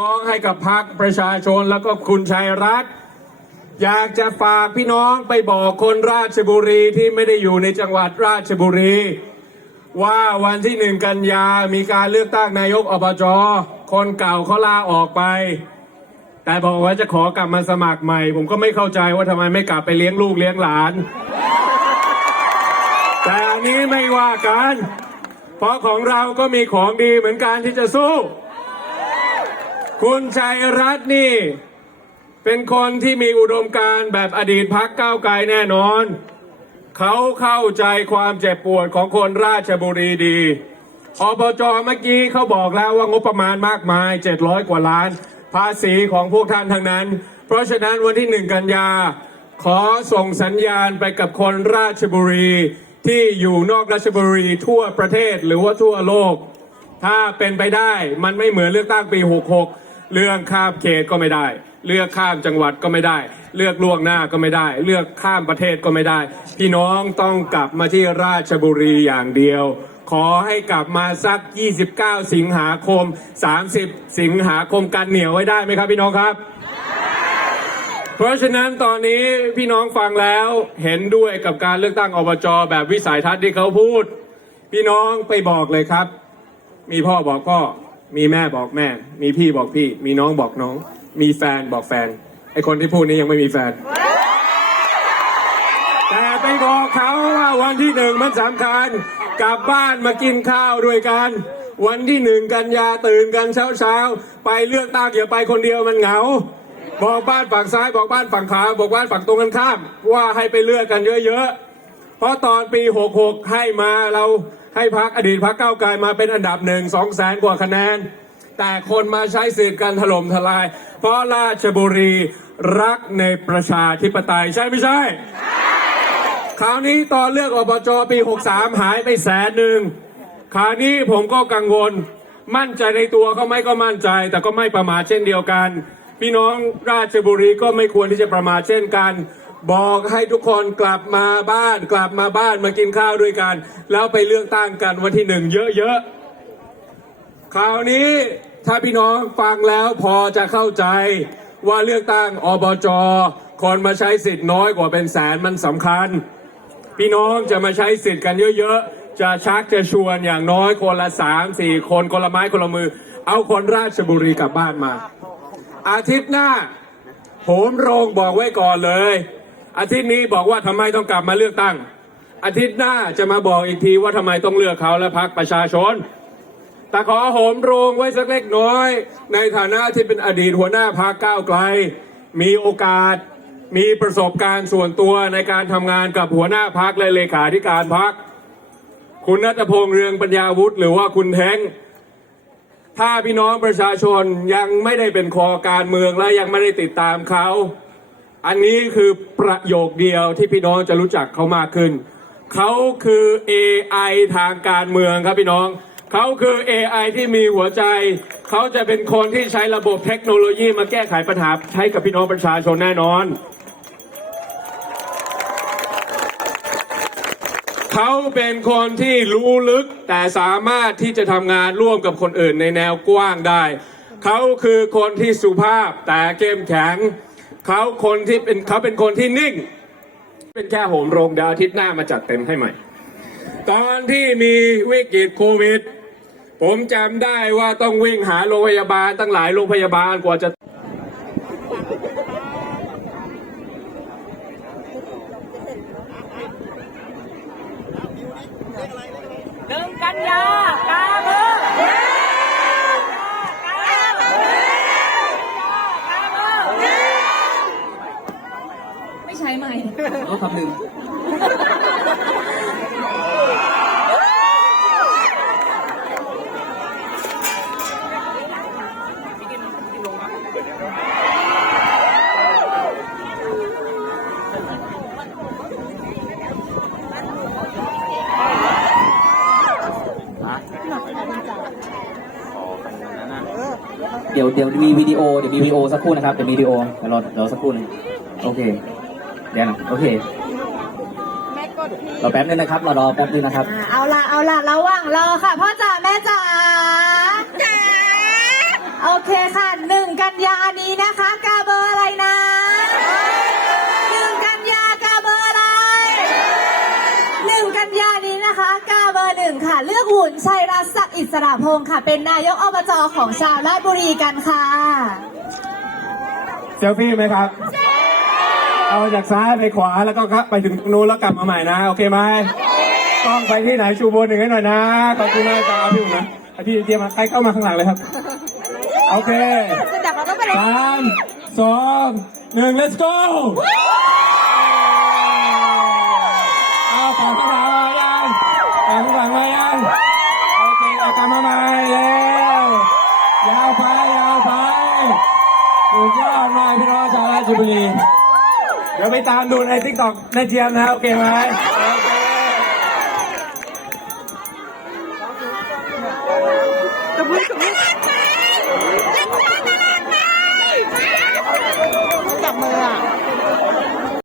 น้องให้กับพักประชาชนแล้วก็คุณชัยรัตน์อยากจะฝากพี่น้องไปบอกคนราชบุรีที่ไม่ได้อยู่ในจังหวัดราชบุรี ว่าวันที่หนึ่งกันยามีการเลือกตั้งนายกอบจคนเก่าเขาลาออกไป แต่บอกว่าจะขอกลับมาสมัครใหม่ ผมก็ไม่เข้าใจว่าทำไมไม่กลับไปเลี้ยงลูกเลี้ยงหลาน แต่อันนี้ไม่ว่ากัน เพราะของเราก็มีของดีเหมือนกันที่จะสู้ คุณชัยรัตน์นี่ เป็นคนที่มีอุดมการณ์แบบอดีตพักก้าวไกลแน่นอน เขาเข้าใจความเจ็บปวดของคนราชบุรีดีอบจเมื่อกี้เขาบอกแล้วว่างบประมาณมากมาย 700 กว่าล้าน ภาษีของพวกท่านทั้งนั้น เพราะฉะนั้นวันที่หนึ่งกันยา ขอส่งสัญญาณไปกับคนราชบุรีที่อยู่นอกราชบุรีทั่วประเทศหรือว่าทั่วโลก ถ้าเป็นไปได้มันไม่เหมือนเลือกตั้งปี 66 เรื่องข้ามเขตก็ไม่ได้ เลือกข้ามจังหวัดก็ไม่ได้ เลือกล่วงหน้าก็ไม่ได้ เลือกข้ามประเทศก็ไม่ได้ พี่น้องต้องกลับมาที่ราชบุรีอย่างเดียว ขอให้กลับมาสัก 29 สิงหาคม 30 สิงหาคมกันเหนียวไว้ได้ไหมครับพี่น้องครับเพราะฉะนั้นตอนนี้พี่น้องฟังแล้วเห็นด้วยกับการเลือกตั้งอบจแบบวิสัยทัศน์ที่เขาพูด พี่น้องไปบอกเลยครับ มีพ่อบอกพ่อ มีแม่บอกแม่ มีพี่บอกพี่ มีน้องบอกน้อง มีแฟนบอกแฟน ไอคนที่พูดนี้ยังไม่มีแฟน แต่ไปบอกเขาว่าวันที่หนึ่งมันสำคัญ กลับบ้านมากินข้าวด้วยกัน วันที่หนึ่งกันยาตื่นกันเช้าเช้าๆไปเลือกตั้งอย่าไปคนเดียวมันเหงา บอกบ้านฝั่งซ้ายบอกบ้านฝั่งขวาบอกบ้านฝั่งตรงกันข้าม ว่าให้ไปเลือกกันเยอะๆ เพราะตอนปี 66 ให้มาเรา ให้พักอดีตพักเก้าไกลมาเป็นอันดับหนึ่งสองแสนกว่าคะแนน แต่คนมาใช้สิทธิ์กันถล่มทลาย เพราะราชบุรีรักในประชาธิปไตยใช่ไม่ใช่ คราวนี้ตอนเลือกอบจปี 63 หายไปแสนหนึ่งคราวนี้ผมก็กังวลมั่นใจในตัวเขาไหม่ก็มั่นใจ แต่ก็ไม่ประมาทเช่นเดียวกัน พี่น้องราชบุรีก็ไม่ควรที่จะประมาทเช่นกัน บอกให้ทุกคนกลับมาบ้านกลับมาบ้านมากินข้าวด้วยกัน แล้วไปเลือกตั้งกันวันที่หนึ่งเยอะๆคราวนี้ถ้าพี่น้องฟังแล้วพอจะเข้าใจว่าเลือกตั้งอบจคนมาใช้สิทธิ์น้อยกว่าเป็นแสนมันสำคัญ พี่น้องจะมาใช้สิทธิ์กันเยอะๆ จะชักจะชวนอย่างน้อยคนละสามสี่คนคนละไม้คนละมือ เอาคนราชบุรีกลับบ้านมา อาทิตย์หน้า โหมโรงบอกไว้ก่อนเลย อาทิตย์นี้บอกว่าทำไมต้องกลับมาเลือกตั้ง อาทิตย์หน้าจะมาบอกอีกทีว่าทำไมต้องเลือกเขาและพักประชาชน แต่ขอโหมโรงไว้สักเล็กน้อย ในฐานะที่เป็นอดีตหัวหน้าพักก้าวไกล มีโอกาสมีประสบการณ์ส่วนตัวในการทำงานกับหัวหน้าพักและเลขาธิการพัก คุณนัทพงษ์เรืองปัญญาวุฒิหรือว่าคุณแท้งถ้าพี่น้องประชาชนยังไม่ได้เป็นคอการเมืองและยังไม่ได้ติดตามเขา อันนี้คือประโยคเดียวที่พี่น้องจะรู้จักเขามากขึ้น เขาคือ AI ทางการเมืองครับพี่น้อง เขาคือ AI ที่มีหัวใจ เขาจะเป็นคนที่ใช้ระบบเทคโนโลยีมาแก้ไขปัญหาให้กับพี่น้องประชาชนแน่นอน เขาเป็นคนที่รู้ลึกแต่สามารถที่จะทำงานร่วมกับคนอื่นในแนวกว้างได้ เขาคือคนที่สุภาพแต่เข้มแข็ง เขาคนที่เป็นเขาเป็นคนที่นิ่ง เป็นแค่โหมโรงดยวทิตย์หน้ามาจัดเต็มให้ใหม่ ตอนที่มีวิกฤตโควิด ผมจำได้ว่าต้องวิ่งหาโรงพยาบาลตั้งหลายโรงพยาบาลกว่าจะหนึ่งกันยากาเบอร์กาเบอร์กาเบอร์ไม่ใช้ไหมค์ ต้องคำหนึ่ง เดี๋ยวเดี๋ยวมีวิดีโอเดี๋ยวมีวิดีโอสักครู่นะครับเดี๋ยวมีวิดีโอเดี๋ยวรอเดี๋ยวสักครู่หนึงโอเคเดี๋ยวนะโอเครอแป๊บนึงนะครับรอรอแป๊บนึงนะครับ อ่าเอาละเอาละระหว่างรอค่ะพ่อจ๋าแม่จ๋าจ๋าโอเคค่ะหนึ่งกันยานี้นะคะ กาเบอร์อะไรนะหนึ่งกันยากาเบอร์อะไรหนึ่งกันยานี้นะคะกา เบอร์หนึ่งค่ะ เลือกหุ่นชัยรัตน์ศักดิ์อิสระพงศ์ค่ะ เป็นนายกอบจของชาวราชบุรีกันค่ะ เซลฟี่ไหมครับ เอาจากซ้ายไปขวาแล้วก็ไปถึงตรงนู้นแล้วกลับมาใหม่นะ โอเคไหมกล้องไปที่ไหนชูโบนหนึ่งให้หน่อยนะ ขอบคุณมากครับพี่หนุ่มนะอะพี่เตรียมมาใครเข้ามาข้างหลังเลยครับ โอเคจะดับเราต้องไปเลยสามสองหนึ่ง let's go ไปตามดูในทิกตอกในเจียมนะโอเคไหม